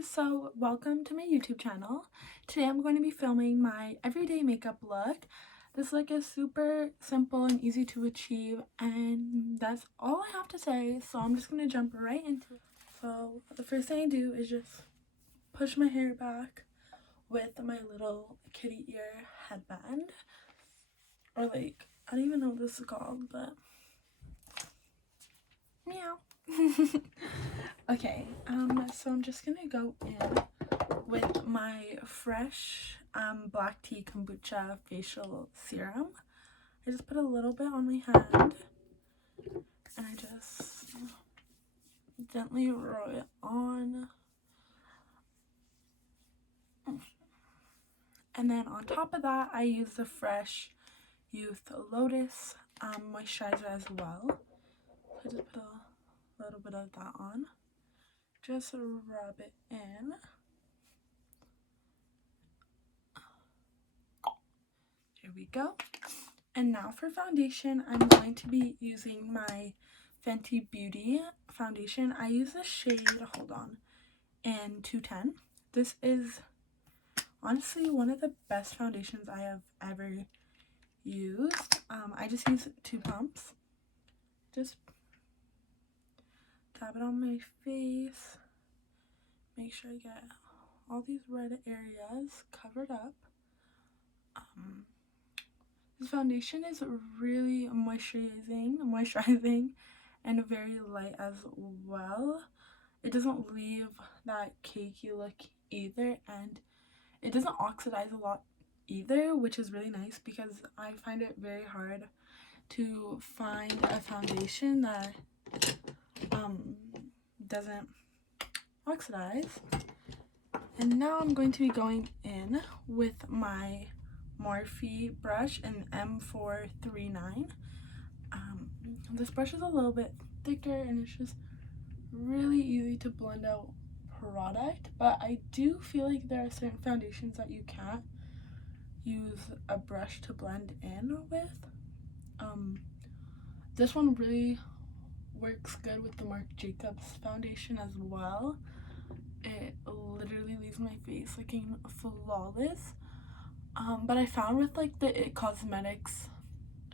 guys, so welcome to my YouTube channel. Today I'm going to be filming my everyday makeup look. This look is super simple and easy to achieve, and that's all I have to say, so I'm just going to jump right into it. So the first thing I do is just push my hair back with my little kitty ear headband, or like, I don't even know what this is called, but meow. Okay, so I'm just gonna go in with my fresh black tea kombucha facial serum. I just put a little bit on my hand and I just gently roll it on. And then on top of that, I use the Fresh Youth Lotus moisturizer as well. So I just put a little bit of that on. Just rub it in. There we go. And now for foundation, I'm going to be using my Fenty Beauty foundation. I use the shade, hold on, in 210. This is honestly one of the best foundations I have ever used. I just use 2 pumps. Just dab it on my face. Make sure I get all these red areas covered up. This foundation is really moisturizing and very light as well. It doesn't leave that cakey look either, and it doesn't oxidize a lot either, which is really nice because I find it very hard to find a foundation that doesn't oxidize. And now I'm going to be going in with my Morphe brush in M439. This brush is a little bit thicker and it's just really easy to blend out product, but I do feel like there are certain foundations that you can't use a brush to blend in with. This one really works good with the Marc Jacobs foundation as well. It literally leaves my face looking flawless. But I found with like the It Cosmetics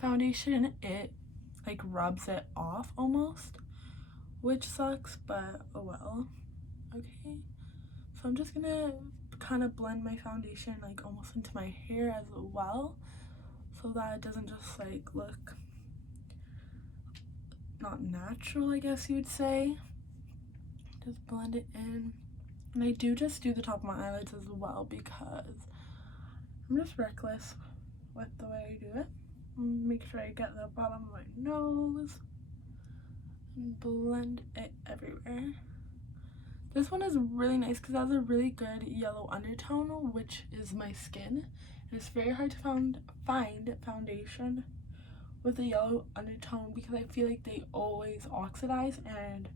foundation, it like rubs it off almost, which sucks, but oh well. Okay, so I'm just gonna kind of blend my foundation like almost into my hair as well, so that it doesn't just like look not natural, I guess you'd say. Just blend it in, and I do just do the top of my eyelids as well because I'm just reckless with the way I do it. Make sure I get the bottom of my nose and blend it everywhere. This one is really nice because it has a really good yellow undertone, which is my skin. And it's very hard to find foundation with a yellow undertone because I feel like they always oxidize and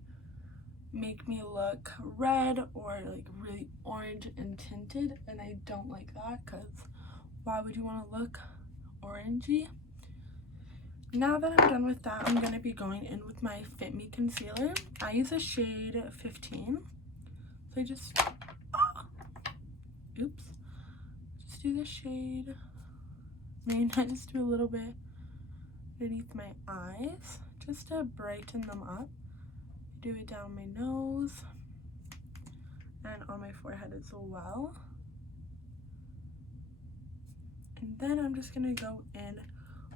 make me look red or like really orange and tinted, and I don't like that because why would you want to look orangey? Now that I'm done with that, I'm going to be going in with my Fit Me concealer. I use a shade 15. So I just, do the shade. Maybe I just do a little bit underneath my eyes just to brighten them up. Do it down my nose and on my forehead as well. And then I'm just going to go in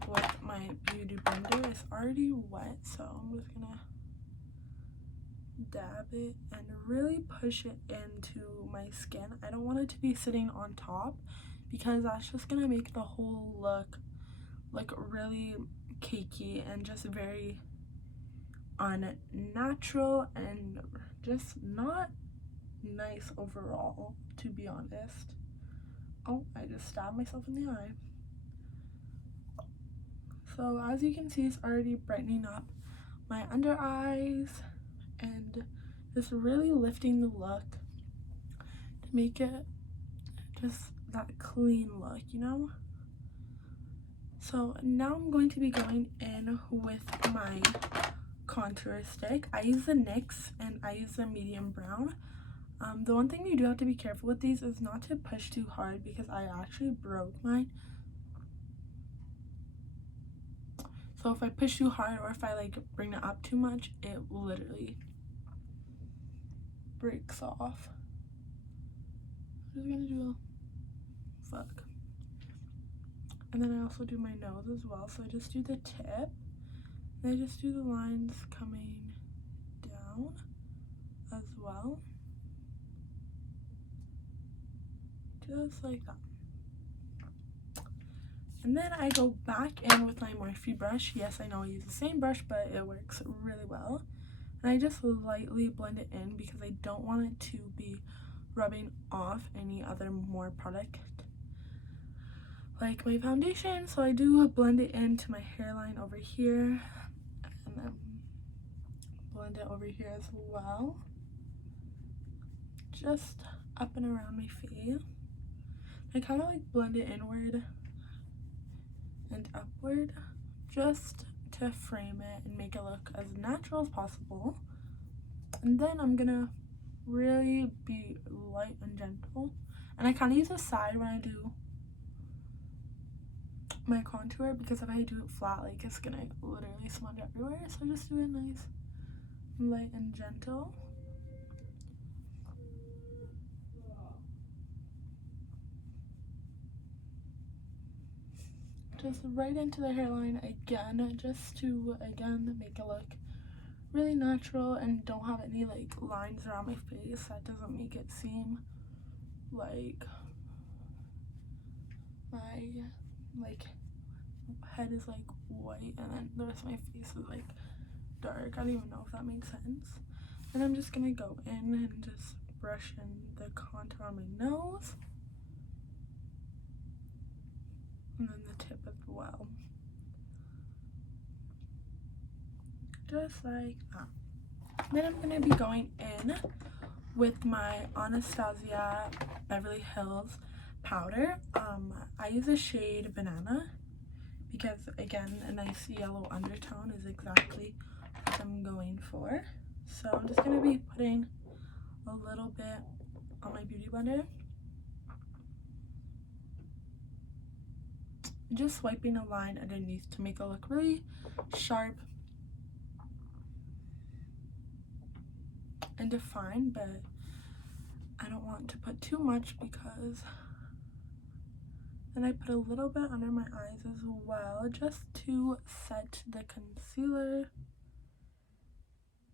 with my beauty blender. It's already wet, so I'm just gonna dab it and really push it into my skin. I don't want it to be sitting on top because that's just gonna make the whole look really cakey and just very unnatural and just not nice overall, to be honest. Oh, I just stabbed myself in the eye. So as you can see, it's already brightening up my under eyes and just really lifting the look to make it just that clean look, you know? So now I'm going to be going in with my contour stick. I use the NYX and I use the medium brown. The one thing you do have to be careful with these is not to push too hard, because I actually broke mine. So if I push too hard, or if I like bring it up too much, it literally breaks off. I'm just gonna do a fuck. And then I also do my nose as well. So I just do the tip, and I just do the lines coming down as well. Just like that. And then I go back in with my Morphe brush. Yes, I know I use the same brush, but it works really well. And I just lightly blend it in, because I don't want it to be rubbing off any other more product like my foundation. So I do blend it into my hairline over here, and then blend it over here as well, just up and around my face. I kind of like blend it inward and upward, just to frame it and make it look as natural as possible. And then I'm gonna really be light and gentle, and I kind of use a side when I do my contour, because if I do it flat, like, it's gonna literally smudge everywhere. So I just do it nice, light and gentle. Just right into the hairline again, just to again make it look really natural and don't have any like lines around my face. That doesn't make it seem like my head is like white and then the rest of my face is like dark. I don't even know if that makes sense. And I'm just gonna go in and just brush in the contour on my nose, and then the tip as well, just like that. Then I'm gonna be going in with my Anastasia Beverly Hills powder. I use a shade Banana, because again, a nice yellow undertone is exactly what I'm going for. So I'm just gonna be putting a little bit on my beauty blender, just swiping a line underneath to make it look really sharp and defined, but I don't want to put too much, because then I put a little bit under my eyes as well, just to set the concealer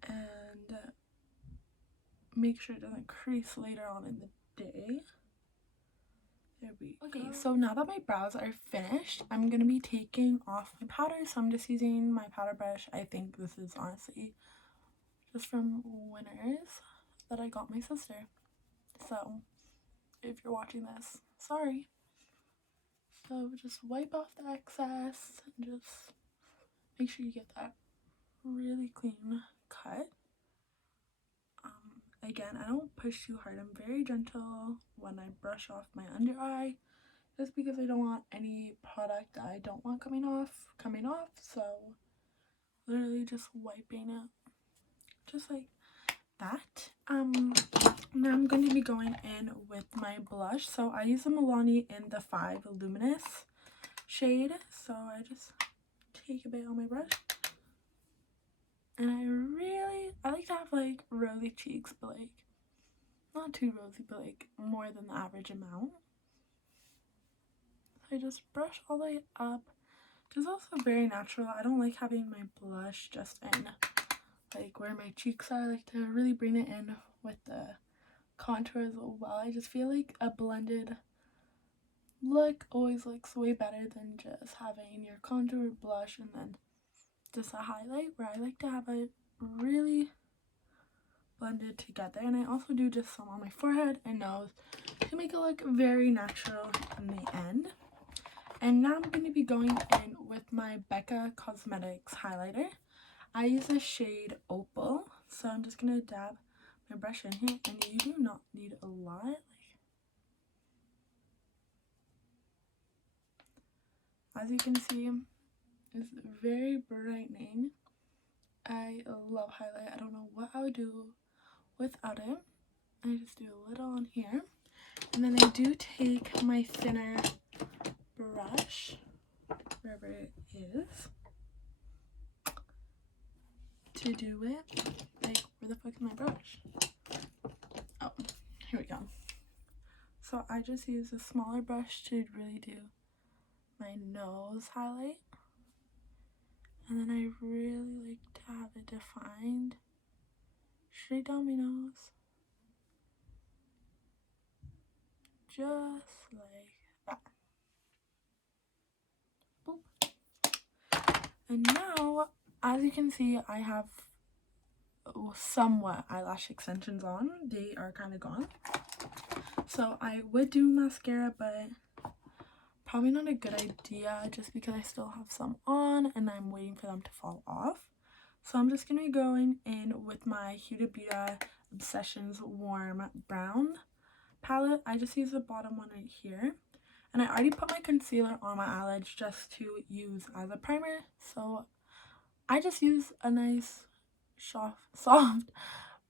and make sure it doesn't crease later on in the day. There we go. Okay, so now that my brows are finished, I'm gonna be taking off my powder. So I'm just using my powder brush. I think this is honestly just from Winners that I got my sister. So if you're watching this, sorry. So just wipe off the excess and just make sure you get that really clean cut. Again, I don't push too hard. I'm very gentle when I brush off my under eye, just because I don't want any product that I don't want coming off. So literally just wiping it just like that. Now I'm going to be going in with my blush. So I use the Milani in the 5 Luminous shade. So I just take a bit on my brush, and I like to have like rosy cheeks, but like not too rosy, but like more than the average amount. So I just brush all the way up, just also very natural. I don't like having my blush just in like where my cheeks are. I like to really bring it in with the contour as well. I just feel like a blended look always looks way better than just having your contour, blush, and then just a highlight, where I like to have it really blended together. And I also do just some on my forehead and nose to make it look very natural in the end. And now I'm going to be going in with my Becca Cosmetics highlighter. I use the shade Opal, so I'm just going to dab my brush in here, and you do not need a lot. As you can see, it's very brightening. I love highlight. I don't know what I would do without it. I just do a little on here. And then I do take my thinner brush, wherever it is, to do it. Like, where the fuck is my brush? Oh, here we go. So I just use a smaller brush to really do my nose highlight. And then I really like to have it defined straight down my nose. Just like that. Boop. And now, as you can see, I have somewhat eyelash extensions on. They are kind of gone. So I would do mascara, but probably not a good idea just because I still have some on and I'm waiting for them to fall off. So I'm just going to be going in with my Huda Beauty Obsessions Warm Brown palette. I just use the bottom one right here. And I already put my concealer on my eyelids just to use as a primer. So I just use a nice soft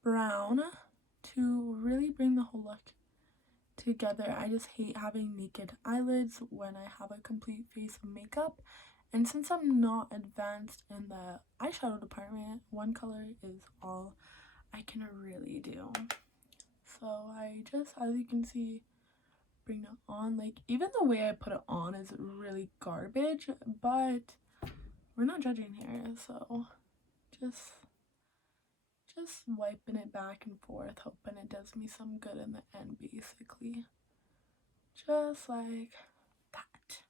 brown to really bring the whole look together. I just hate having naked eyelids when I have a complete face of makeup. And since I'm not advanced in the eyeshadow department, one color is all I can really do. So I just, as you can see, bring it on. Like, even the way I put it on is really garbage, but we're not judging here. So just wiping it back and forth, hoping it does me some good in the end, basically. Just like that.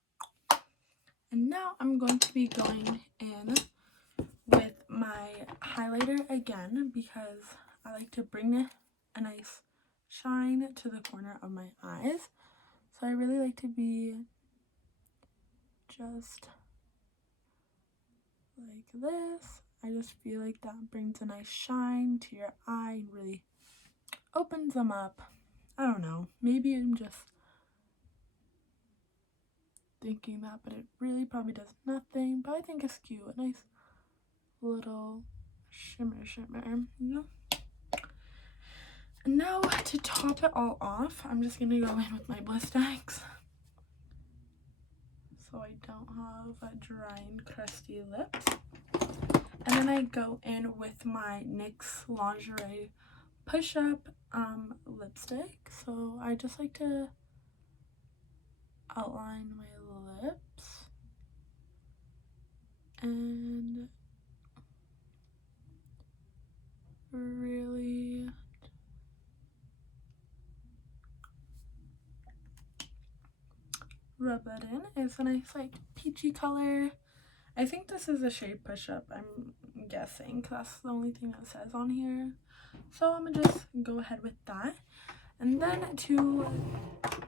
And now I'm going to be going in with my highlighter again because I like to bring a nice shine to the corner of my eyes. So I really like to be just like this. I just feel like that brings a nice shine to your eye and really opens them up. I don't know, maybe I'm just thinking that, but it really probably does nothing. But I think it's cute, a nice little shimmer, you know. And now to top it all off, I'm just gonna go in with my Blistex so I don't have a dry and crusty lips. And then I go in with my NYX Lingerie Push-Up lipstick. So I just like to outline my lips and really rub that in. It's a nice like peachy color. I think this is a shade Push-Up, I'm guessing, because that's the only thing that says on here. So I'm gonna just go ahead with that. And then to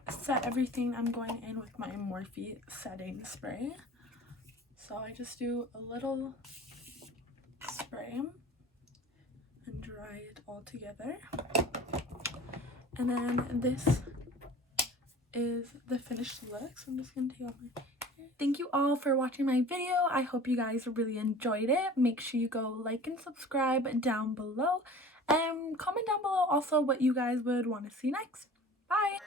set everything, I'm going in with my Morphe setting spray. So I just do a little spray and dry it all together. And then this is the finished look. So I'm just gonna take off my hair. Thank you all for watching my video. I hope you guys really enjoyed it. Make sure you go like and subscribe down below. And comment down below also what you guys would want to see next. Bye!